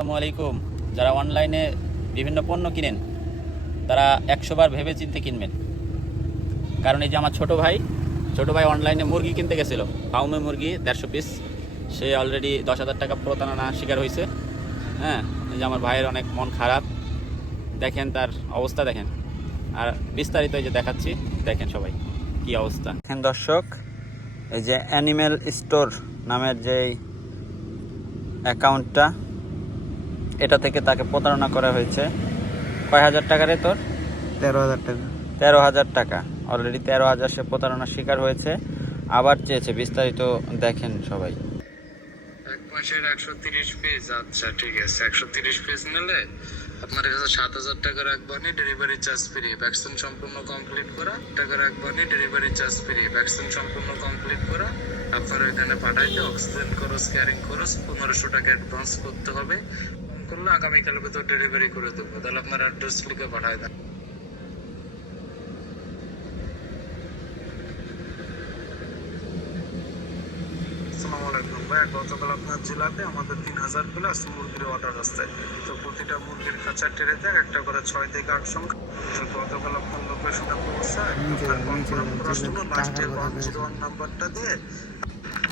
আসসালামু আলাইকুম। যারা অনলাইনে বিভিন্ন পণ্য কিনেন তারা 100 বার ভেবে চিন্তে কিনবেন। কারণ এই যে আমার ছোট ভাই অনলাইনে মুরগি কিনতে গেছিল, ফার্মে মুরগি 150 পিস। সে অলরেডি 10,000 টাকা প্রতারণা শিকার হয়েছে। হ্যাঁ, এই যে আমার ভাইয়ের অনেক মন খারাপ, দেখেন তার অবস্থা দেখেন। আর বিস্তারিত এই যে দেখাচ্ছি, দেখেন সবাই কি অবস্থা। দেখেন দর্শক, এই যে অ্যানিম্যাল স্টোর নামের যে অ্যাকাউন্টটা, এটা থেকে তাকে প্রতারণা করা হয়েছে। কয় হাজার টাকা রে তোর? 13,000 টাকা। 13,000 টাকা। অলরেডি 13,000 সে প্রতারণার শিকার হয়েছে, আবার চেয়েছে। বিস্তারিত দেখেন সবাই। এক মাসের 130 পিস। আচ্ছা ঠিক আছে, 130 পিস নিলে আপনার কাছে 7,000 টাকা রাখবানি, ডেলিভারি চার্জ ফ্রি। ভ্যাকসিন সম্পূর্ণ কমপ্লিট করা টাকা রাখবানি, ডেলিভারি চার্জ ফ্রি। ভ্যাকসিন সম্পূর্ণ কমপ্লিট করা আপনার ওইখানে পাঠাইতে অক্সিজেন খরচ, ক্যারিং খরচ 1500 টাকা অ্যাডভান্স করতে হবে। ফোন করলে আগামীকালের ভিতর ডেলিভারি করে দেবো। তাহলে আপনার অ্যাড্রেস লিখে পাঠাই দেন। আসসালামু আলাইকুম ভাই, গতকাল আপনার জেলাতে আমাদের 3,000 প্লাস মুরগির অর্ডার আসছে। তো প্রতিটা মুরগির খাঁচা টেরেতে একটা করে 6 থেকে 8 সংখ্যা। তো গতকাল আপনার লোকেশনে পৌঁছায় কনফার্ম করার জন্য লাস্টে 101 নাম্বারটা দিয়ে।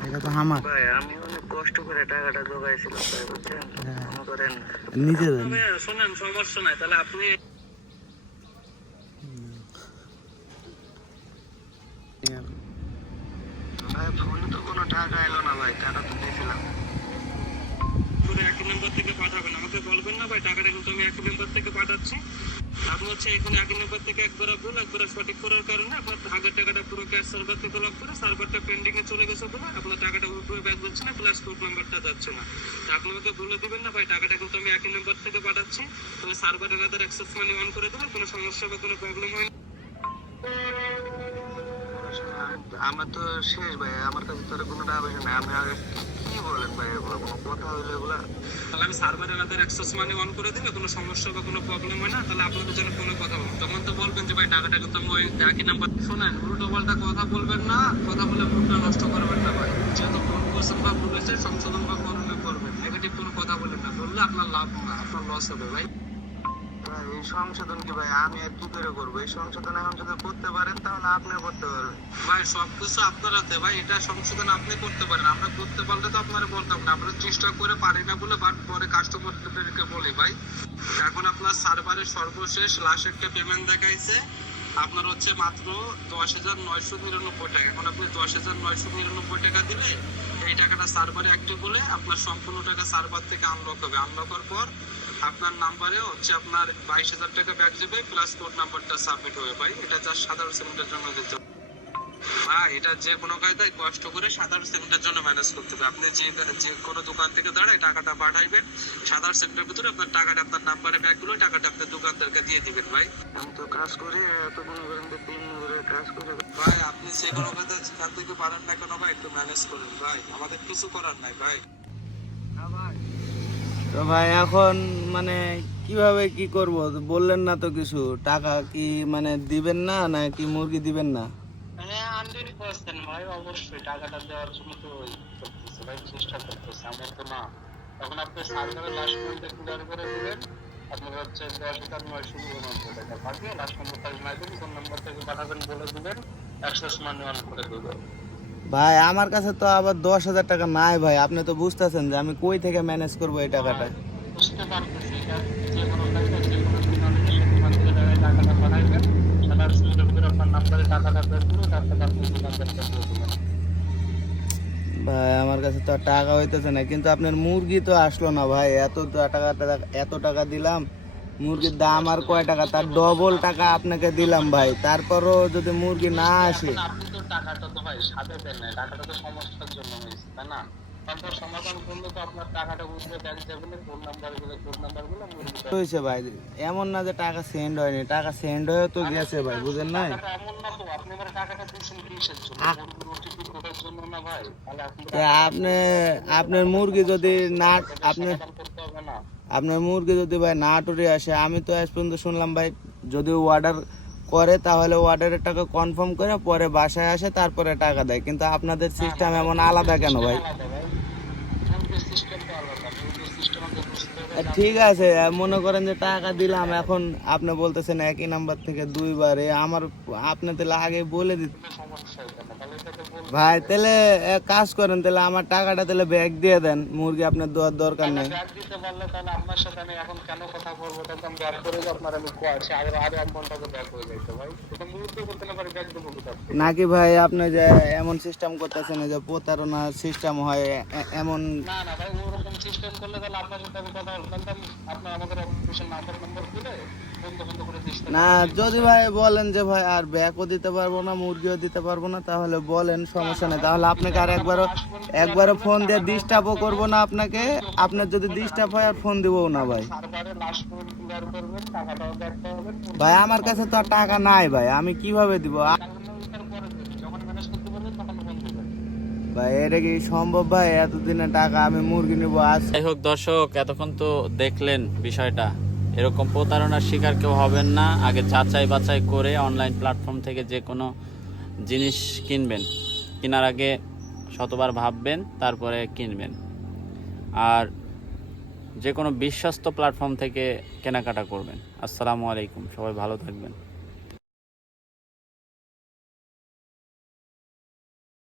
এটা তো আমার ভাই আমি অনেক কষ্ট করে টাকাটা জোগাইছিলাম ভাই, বুঝছেন? মনে করেন নিজে দেন। শোনেন, সমস্যা নাই। তাহলে আপনি ভাই ফোনে তো কোনো টাকা এলো না ভাই, টাকা তো দিয়েছিলাম। পুরো একই নাম্বার থেকে পাঠাবেন, আমাকে বলবেন না ভাই টাকাটা কিন্তু আমি একই নাম্বার থেকে পাঠাচ্ছি। আপনি হচ্ছে এখানে একই নাম্বার থেকে একবার ভুল একবার সঠিক করার কারণে আপনার আগের টাকাটা পুরো ক্যাশ সার্ভার থেকে লক করে সার্ভারটা পেন্ডিং এ চলে গেছে বলে আপনার টাকাটা উপরে ব্যাক হচ্ছে না, প্লাস কোড নাম্বারটা যাচ্ছে না। তা আপনি আমাকে বলে দিবেন না ভাই টাকাটা কিন্তু আমি একই নাম্বার থেকে পাঠাচ্ছি, তুমি সার্ভারের আদার অ্যাক্সেস মানি অন করে দেবেন, কোনো সমস্যা বা কোনো প্রবলেম হয় না। আমার তো শেষ ভাই, আমার কাছে তো আর কোনো টাকা পয়সা নাই। আমি আগে কি বলেন ভাই, এগুলো কোনো কথা হইলো এগুলা? তাহলে আমি সার্ভারের আদার অ্যাক্সেস মানি অন করে দিলে কোনো সমস্যা বা কোনো প্রবলেম হয় না। তাহলে আপনাদের জন্য কোনো কথা বলবো, তখন তো বলবেন যে ভাই টাকাটা কিন্তু আমি ওই একই নাম্বার। শোনেন, উল্টো পাল্টা কথা বলবেন না, কথা বলে মুখটা নষ্ট করবেন না ভাই। যেহেতু ফোন করছেন বা বলেছে সংশোধন বা করণে করবেন, নেগেটিভ কোনো কথা বলবেন না, বললে আপনার লাভ না, আপনার লস হবে ভাই। এই সংশোধন কি ভাই আমি আর কি করে করবো? এই সংশোধন এখন যদি করতে পারেন তাহলে আপনি করতে পারবেন ভাই। সবকিছু আপনার হাতে ভাই, এটা সংশোধন আপনি করতে পারেন, আমরা করতে পারলে তো আপনারা বলতাম না। আমরা চেষ্টা করে পারি না বলে বাট পরে কাস্টমারদেরকে বলি ভাই। এখন আপনার সার্ভারের সর্বশেষ লাস্ট একটা পেমেন্ট দেখাইছে আপনার হচ্ছে মাত্র 10,999 টাকা। এখন আপনি 10,999 টাকা দিলে এই টাকাটা সার্ভারে অ্যাক্টিভ হলে আপনার সম্পূর্ণ টাকা সার্ভার থেকে আনলক হবে। আনলক হওয়ার পর আপনার নাম্বারে হচ্ছে আপনার 22,000 টাকা ব্যাক যাবে, প্লাস কোড নাম্বারটা সাবমিট হবে ভাই। এটা জাস্ট সাধারণ সেকেন্ডের জন্য দিতে হবে ভাই। এটা যে কোনো কায়দায় কষ্ট করে সাধারণ সেকেন্ডের জন্য ম্যানেজ করতে হবে। আপনি যে কোনো দোকান থেকে দাঁড়ায় টাকাটা পাঠাইবেন, সাধারণ সেকেন্ডের ভিতরে আপনার টাকাটা আপনার নাম্বারে ব্যাক গুলো টাকাটা আপনার দোকানদারকে দিয়ে দিবেন ভাই। আমি তো কাজ করি, এত মনে করেন 3 ধরে কাজ করে ভাই। আপনি যে কোনো কায়দায় যেখান থেকে পারেন না কেন ভাই একটু ম্যানেজ করেন ভাই, আমাদের কিছু করার নাই ভাই। তো ভাই এখন মানে কিভাবে কি করব? বললেন না তো কিছু। টাকা কি মানে দিবেন না নাকি মুরগি দিবেন না? হ্যাঁ 100% ভাই, অবশ্যই টাকাটা দেওয়ার জন্য তো করতেছে ভাই, চেষ্টা করতেছে, আমার তো না। তখন আপনি সার্ভারে লাস্ট পয়েন্টে ক্লিয়ার করে দিবেন, আপনার হচ্ছে 10,999 টাকা পাঠিয়ে লাস্ট নাম্বারটা জানাবেন, কোন নাম্বার থেকে পাঠাবেন বলে দিবেন, অ্যাক্সেস মানি অন করে দিবেন। ভাই আমার কাছে তো আবার 10,000 টাকা নাই ভাই। আপনি তো বুঝতেছেন যে আমি কই থেকে ম্যানেজ করব এই টাকাটা। বুঝতে পারতেছি, এটা যে কোনো কাজে যে কোনো দোকানে যে দোকান থেকে টাকাটা পাঠাবেন, সাধারণ সুবিধার ভিতরে আপনার নাম্বারে টাকাটা বের করে তারপর আপনি দোকানদারকে দিয়ে দিবেন। ভাই আমার কাছে তো আর টাকা হইতেছে না, কিন্তু আপনার মুরগি তো আসলো না ভাই। এত টাকা দিলাম, মুরগির দাম আর কয় টাকা? তার ডবল টাকা আপনাকে দিলাম ভাই, তারপরও যদি মুরগি না আসে। আপনি তো টাকাটা তো ভাই সাথে দেন না, টাকাটা তো সমস্যার জন্য হয়েছে তাই না? তারপর সমাধান করলে তো আপনার টাকাটা উঠবে, ব্যাংক যাবে, ফোন নাম্বার গুলো হয়েছে ভাই। এমন না যে টাকা সেন্ড হয়নি, টাকা সেন্ড হয়ে তো গেছে ভাই, বুঝেন নাই? এমন না তো আপনি আমার টাকাটা দিয়েছেন কিসের জন্য? ওটিপি কোডের জন্য না ভাই? তাহলে আপনার মুরগি যদি না করতে হবে না। আপনার মুরগি যদি ভাই না টরে আসে, আমি তো আজ পর্যন্ত শুনলাম ভাই যদি অর্ডার করে তাহলে অর্ডারের টাকা কনফার্ম করে পরে বাসায় আসে তারপরে টাকা দেয়, কিন্তু আপনাদের সিস্টেম এমন আলাদা কেন ভাই? ঠিক আছে, মনে করেন যে টাকা দিলাম, এখন আপনি বলতেছেন একই নাম্বার থেকে দুইবার, আমার আপনি তাহলে আগে বলে দিত। সমস্যা হইতো না, তাহলে এটাকে বলবো। ভাই তাহলে এক কাজ করেন, তাহলে আমার টাকাটা তাহলে ব্যাগ দিয়ে দেন, মুরগি আপনার দেওয়ার দরকার নেই। ব্যাগ দিতে পারলে তাহলে আপনার সাথে আমি এখন কেন কথা বলবো, তাহলে আমি ব্যাগ করে যে আপনার আমি কোয়াছি আরো 1 ঘন্টা ব্যাগ হয়ে যাইতো ভাই, এটা মুহূর্তে করতে না পারি ব্যাগ দেবো কোথা থেকে? নাকি ভাই আপনি যে এমন সিস্টেম করতেছেন যে প্রতারণা সিস্টেম হয় এমন? না না ভাই, ওরকম সিস্টেম করলে তাহলে আপনার সাথে আমি কথা বলতাম, আপনার আমাদের অফিসের নাম্বার দিলে বন্ধ করে দিস। না, যদি ভাই বলেন যে ভাই আর ব্যাগও দিতে পারবো না, মুরগিও দিতে পারবো না, তাহলে বলেন, সমস্যা নেই। তাহলে আপনাকে আর একবারও ফোন দিয়ে ডিস্টার্বও করবো না আপনাকে, আপনার যদি ডিস্টার্ব হয় আর ফোন দিবও না ভাই। সার্ভারে লাস্ট পর্যন্ত ক্লিয়ার করবেন, টাকাটাও দেখতে হবে। ভাই আমার কাছে তো আর টাকা নাই ভাই, আমি কিভাবে দিব? যখন ম্যানেজ করতে পারবেন তখন ফোন দিবেন। ভাই এটা কি সম্ভব ভাই? এতদিনে টাকা আমি মুরগি নিবো আজ। যাই হোক দর্শক, এতক্ষণ তো দেখলেন বিষয়টা। এরকম প্রতারণার শিকার কেউ হবেন না। আগে যাচাই বাছাই করে অনলাইন প্ল্যাটফর্ম থেকে যে কোনো জিনিস কিনবেন, কেনার আগে শতবার ভাববেন, তারপরে কিনবেন। আর যে কোনো বিশ্বস্ত প্ল্যাটফর্ম থেকে কেনাকাটা করবেন। আসসালামু আলাইকুম, সবাই ভালো থাকবেন।